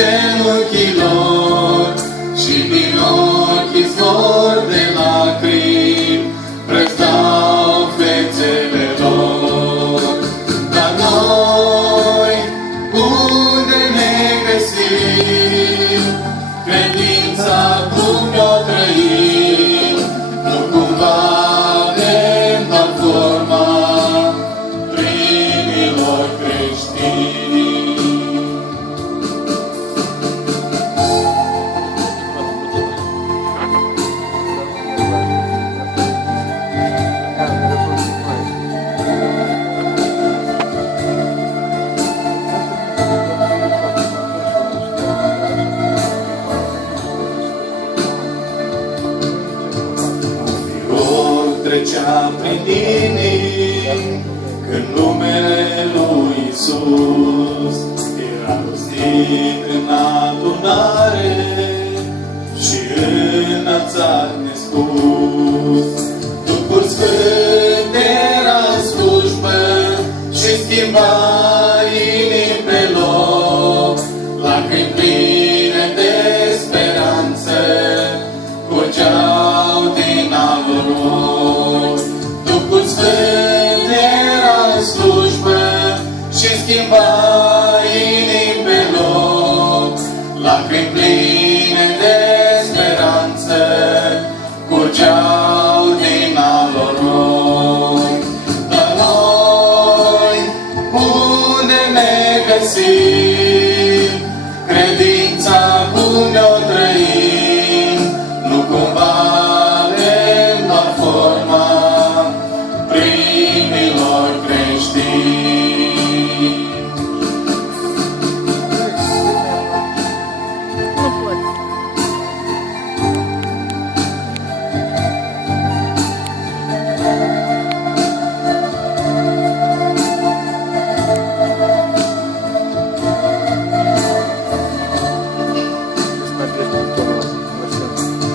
genunchilor și din ochii zbor de lacrimi prăzdau fețele lor. Dar noi, unde ne găsim, credința cum ne-o trăim, nu cumva avem doar forma primilor creștini. Trecea prin inimi când numele lui Iisus era rostit în adunare și înălțat nespus. Duhul Sfânt era în slujbă și schimba inimi pe loc, lacrimi pline de speranță curgeau din alul lor. Duhul Sfânt era în slujbă și schimba inimi pe loc, lacrimi pline de speranță curgeau din alul lor. Dar noi, unde ne găsim, credința cum ne-o trăim, nu cumva avem doar forma primilor creștini.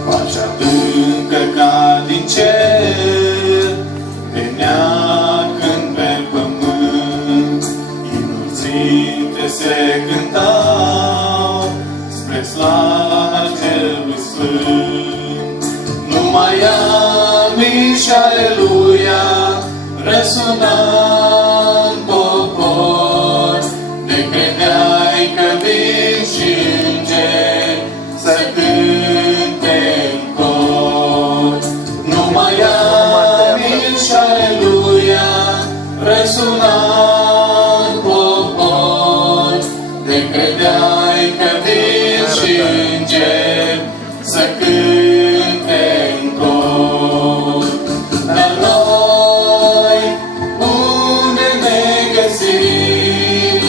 Pacea adâncă ca din cer venea când pe pământ inulțite se cântau spre slava Celui Sfânt. Numai amin și aleluia răsuna în popor, de credeai că vin și îngeri să cânte în cor. Numai amin și aleluia răsuna în popor, de credeai că vin și îngeri să cânte în cor. Dar noi, unde ne găsim,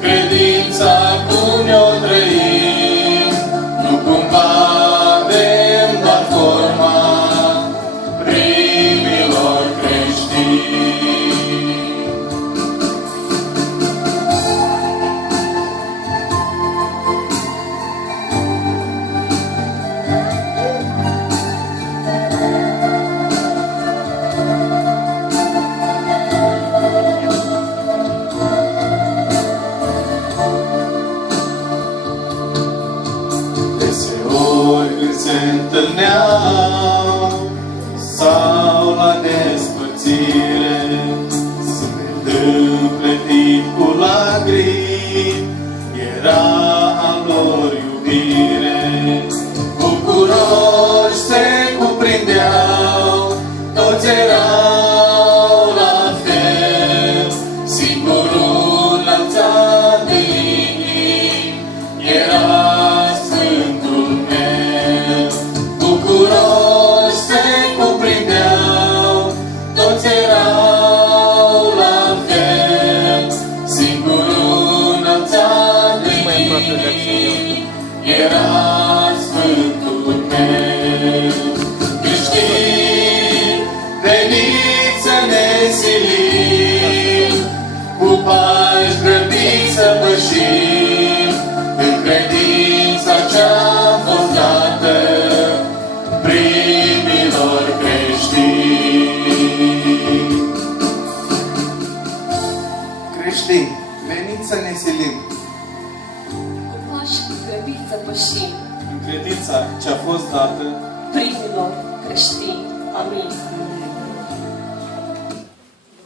credința cum ne-o trăim, nu cumva avem doar forma primilor creștini. Deseori când se întâlneau sau la despărțire, smerdând plătit cu lacrimi, era a lor iubire. Bucuroși se cuprindeau, toți erau la fel, singurul înălțat de inimi era Sfântul meu. Bucuroși se cuprindeau, toți erau la fel, singurul înălțat de inimi era Sfântul meu. Creștini, veniți să ne silim, cu pași grăbiți să pășim în credința ce-a fost dată primilor creștini. Creștini, veniți să ne silim. Cu pași grăbiți să pășim în credința ce a fost dată primilor creștini. Amin.